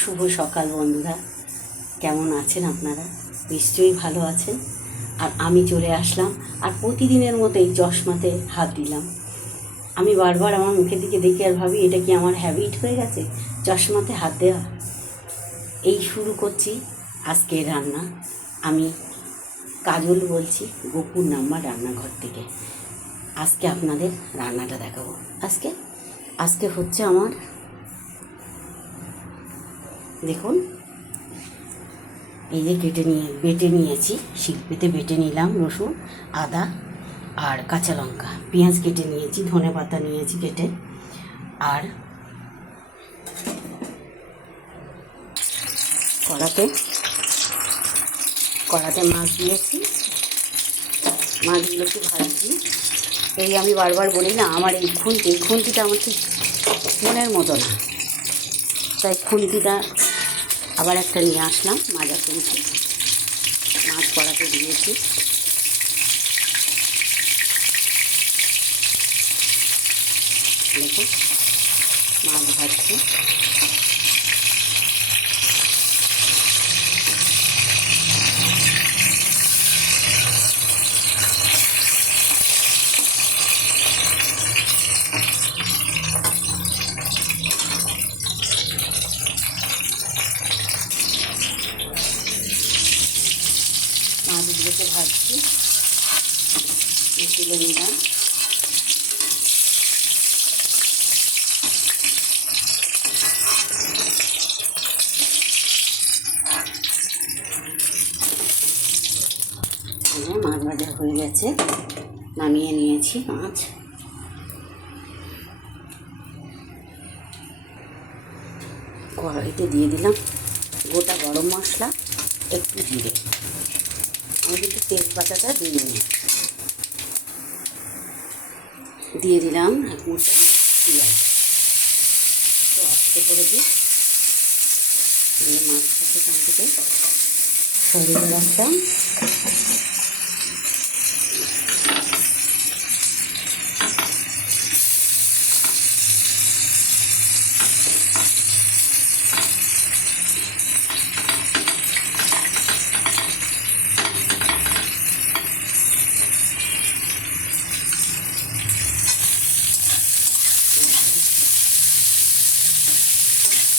শুভ সকাল বন্ধুরা, কেমন আছেন আপনারা? নিশ্চয়ই ভালো আছেন। আর আমি চলে আসলাম আর প্রতিদিনের মতোই চশমাতে হাত দিলাম। আমি বারবার আমার মুখের দিকে দেখে আর ভাবি এটা কি আমার হ্যাবিট হয়ে গেছে চশমাতে হাত দেওয়া। এই শুরু করছি আজকের রান্না। আমি কাজল বলছি, গোপুর নাম্বার রান্নাঘর থেকে। আজকে আপনাদের রান্নাটা দেখাবো। আজকে হচ্ছে আমার, দেখুন এই যে বেটে নিয়েছি, শিল্পেতে বেটে নিলাম রসুন, আদা আর কাঁচা লঙ্কা, পেঁয়াজ কেটে নিয়েছি, ধনে পাতা নিয়েছি কেটে, আর কড়াতে মাছ দিয়েছি। মাছগুলোকে ভাজছি। এই আমি বারবার বলি না, আমার এই খুন্তিটা আমার ঠিক মনের মতো না, তাই খুন্তিটা আবার একটা নিয়ে আসলাম। মাজা খুন্তি, মাছ কড়াতে দিয়েছি। দেখুন মাছ ভাজছে। মাছগুলোকে ভাজছি, তুলে নিলাম। মাছ ভাজা হয়ে গেছে, নামিয়ে নিয়েছি মাছ। কড়াইতে দিয়ে দিলাম গোটা গরম মশলা, একটু জিরে। আমি কিন্তু তেজপাতাটা দিইনি। দিয়ে দিলাম এক মুঠো পেঁয়াজ, একটু আস্তে করে দিই। মাছটাকে এখান থেকে সরিয়ে রাখলাম।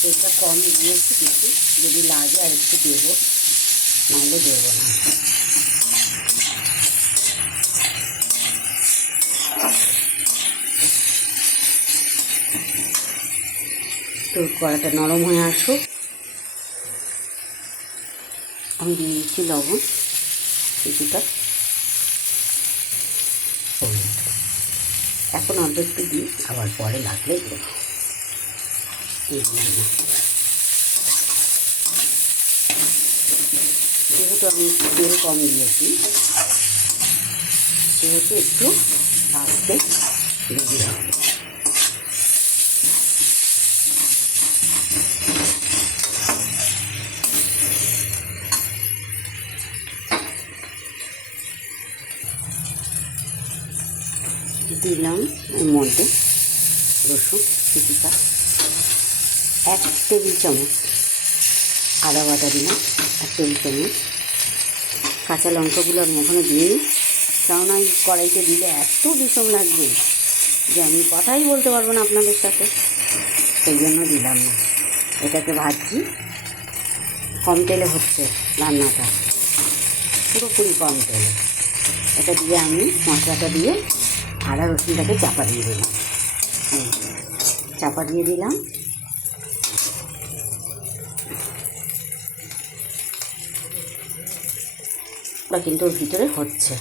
এটা কম দিয়েছি কিছু, যদি লাগে আর একটু দেবো, নাহলে দেবো না। তো কড়াটা নরম হয়ে আসুক। আমি দিয়ে দিচ্ছি লবণ কিছুটা, এখন অল্প একটু দিই, আবার পরে লাগলে দেবো। যেহেতু আমি তেল কম দিয়েছি, সেহেতু একটু আস্তে দিতে হবে। দিলাম এর মধ্যে রসুন কিছুটা, 1 টেবিল চামচ আদা বাটা দিলাম, 1 টেবিল চামচ। কাঁচা লঙ্কাগুলো আমি এখনও দিইনি, কেননা এই কড়াইতে দিলে এত বিষম লাগবে যে আমি কথাই বলতে পারবো না আপনাদের সাথে, সেই জন্য দিলাম না। এটাকে ভাজছি, কম তেলে হচ্ছে রান্নাটা, পুরোপুরি কম তেলে। এটা দিয়ে আমি মশলাটা দিয়ে আদা রসুনটাকে চাপা দিয়ে দিলাম। ওটা কিন্তু ওর ভিতরে হচ্ছে।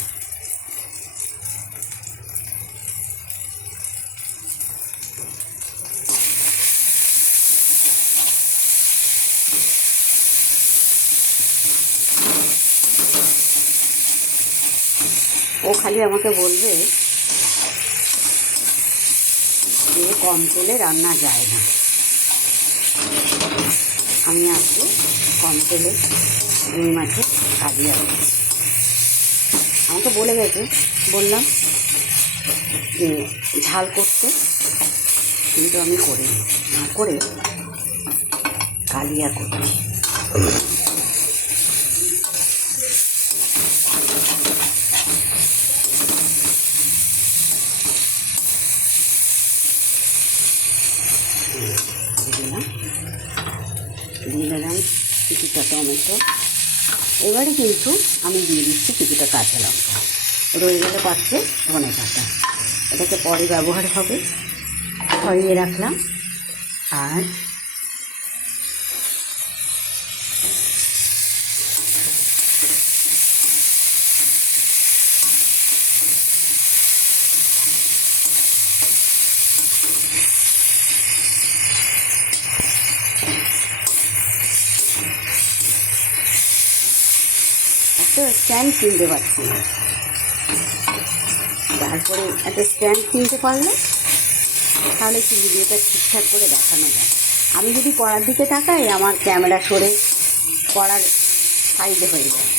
ও খালি আমাকে বলবে যে কম তেলে রান্না যায় না। আমি আজকে কম তেলে রুই মাছের কালিয়া করছি। আমাকে বলে গেছে, বললাম যে ঝাল করতে, কিন্তু আমি করিনি। না করে কালিয়া করছি। দিয়ে দিলাম কিছুটা টমেটো। এবারে কিন্তু আমি দিয়ে দিচ্ছি কিছুটা কাঁচা লঙ্কা। রয়ে গেলে পাত্রে ধনে পাতা, এটাকে পরে ব্যবহার হবে। ছড়িয়ে রাখলাম। আর একটা স্ট্যান্ড কিনতে পারছি না, তারপরে একটা স্ট্যান্ড কিনতে পারলে তাহলে একটু ভিডিওটা ঠিকঠাক করে দেখানো যায়। আমি যদি কড়ার দিকে তাকাই আমার ক্যামেরা সরে কড়ার সাইডে হয়ে যায়।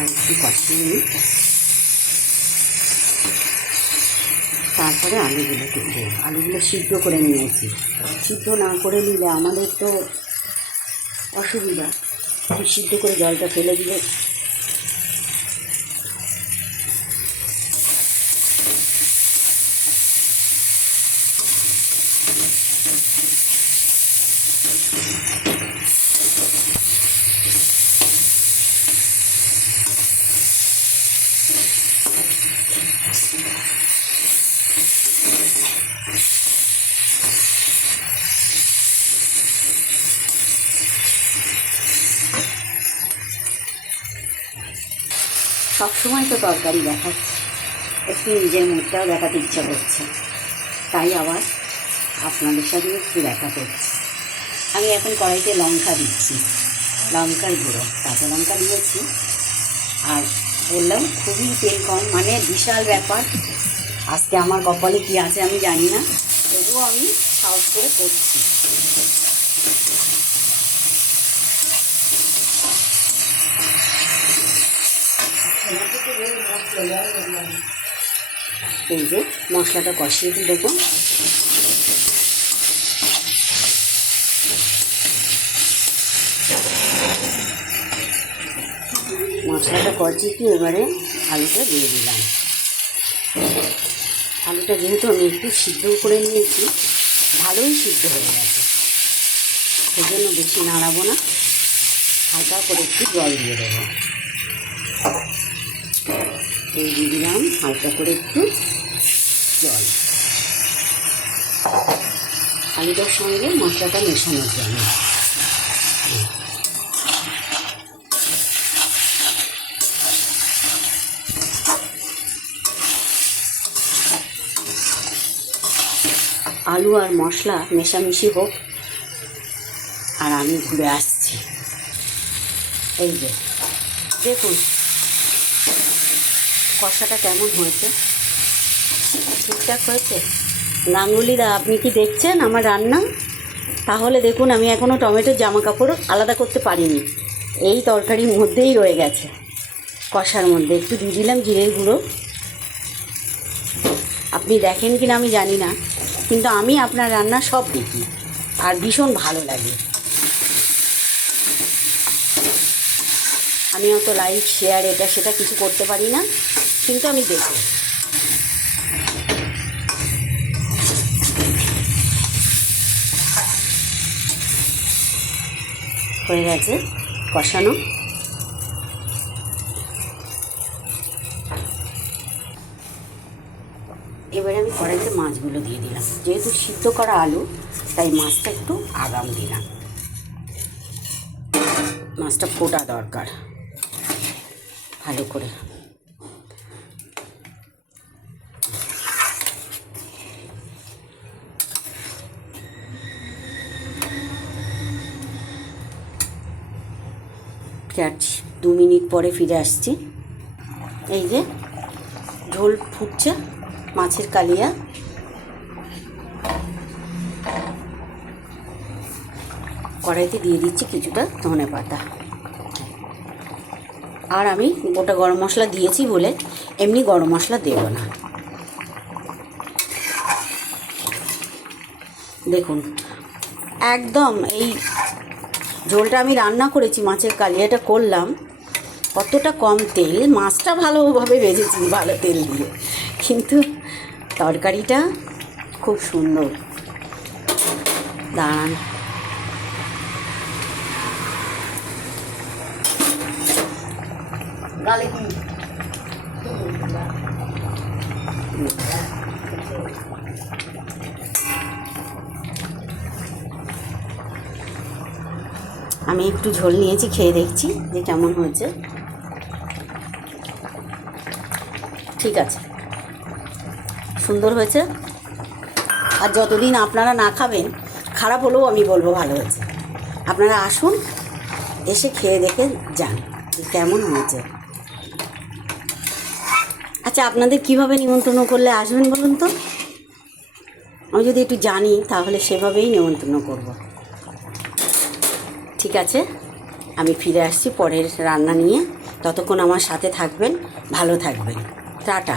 আর একটু কষিয়ে নিই, তারপরে আলুগুলো তুলবো। আলুগুলো সিদ্ধ করে নিয়েছি। সিদ্ধ না করে নিলে আমাদের তো অসুবিধা, সিদ্ধ করে জলটা ফেলে দিলে সবসময় তো তরকারি দেখাচ্ছি, একটু নিজের মুখটাও দেখাতে ইচ্ছা করছে, তাই আবার আপনাদের সাথে একটু দেখা করছি। আমি এখন কড়াইতে লঙ্কা দিচ্ছি, লঙ্কার গুঁড়ো, কাঁচা লঙ্কা দিয়েছি। আর বললাম খুবই তেল কম, মানে বিশাল ব্যাপার। আজকে আমার কপালে কী আছে আমি জানি না, তবুও আমি সাহস করে করছি। এই যে মশলাটা কষিয়ে দিই, দেখুন মশলাটা কষিয়ে কি এবারে আলুটা দিয়ে দিলাম। আলুটা যেহেতু আমি একটু সিদ্ধ করে নিয়েছি, ভালোই সিদ্ধ হয়ে গেছে, সেজন্য বেশি নাড়াবো না, হালকা করে একটু জল দিয়ে দেবো। এই দিয়ে দিলাম হালকা করে একটু জল, আলুটার সঙ্গে মশলাটা মেশানোর জন্য। আলু আর মশলা মেশামেশি হোক, আর আমি ঘুরে আসছি। এই যে দেখুন কষাটা কেমন হয়েছে, ঠিকঠাক হয়েছে। গাঙ্গুলিদা আপনি কি দেখছেন আমার রান্না? তাহলে দেখুন আমি এখনও টমেটোর জামা কাপড় আলাদা করতে পারিনি, এই তরকারির মধ্যেই রয়ে গেছে। কষার মধ্যে একটু দিয়ে দিলাম জিরের গুঁড়ো। আপনি দেখেন কি না আমি জানি না, কিন্তু আমি আপনার রান্না সব দেখি আর ভীষণ ভালো লাগে। আমি অত লাইক শেয়ার এটা সেটা কিছু করতে পারি না, কিন্তু আমি দেখি। হয়ে গেছে কষানো। এবারে আমি কড়াইতে মাছগুলো দিয়ে দিলাম, যেহেতু সিদ্ধ করা আলু তাই মাছটা একটু আগাম দিলাম, মাছটা ফোটা দরকার ভালো করে। ফিরে আসছি 2 মিনিট পরে ফিরে আসছি। এই যে ঝোল ফুটছে মাছের কালিয়া। কড়াইতে দিয়ে দিচ্ছি কিছুটা ধনেপাতা। আর আমি গোটা গরম মশলা দিয়েছি বলে এমনি গরম মশলা দেব না। দেখুন একদম এই ঝোলটা আমি রান্না করেছি, মাছের কালিয়াটা করলাম, কতটা কম তেল, মাছটা ভালোভাবে ভেজেছি ভালো তেল দিয়ে, কিন্তু তরকারিটা খুব সুন্দর। দাঁড়ান, আমি একটু ঝোল নিয়েছি, খেয়ে দেখছি যে কেমন হয়েছে। ঠিক আছে, সুন্দর হয়েছে। আর যতদিন আপনারা না খাবেন, খারাপ হলেও আমি বলবো ভালো হয়েছে। আপনারা আসুন, এসে খেয়ে দেখে যান যে কেমন হয়েছে। আচ্ছা, আপনাদের কিভাবে নিমন্ত্রণ করলে আসবেন বলুন তো? আমি যদি একটু জানি তাহলে সেভাবেই নিমন্ত্রণ করব। ঠিক আছে, আমি ফিরে আসছি পরের রান্না নিয়ে। ততক্ষণ আমার সাথে থাকবেন, ভালো থাকবেন। টাটা।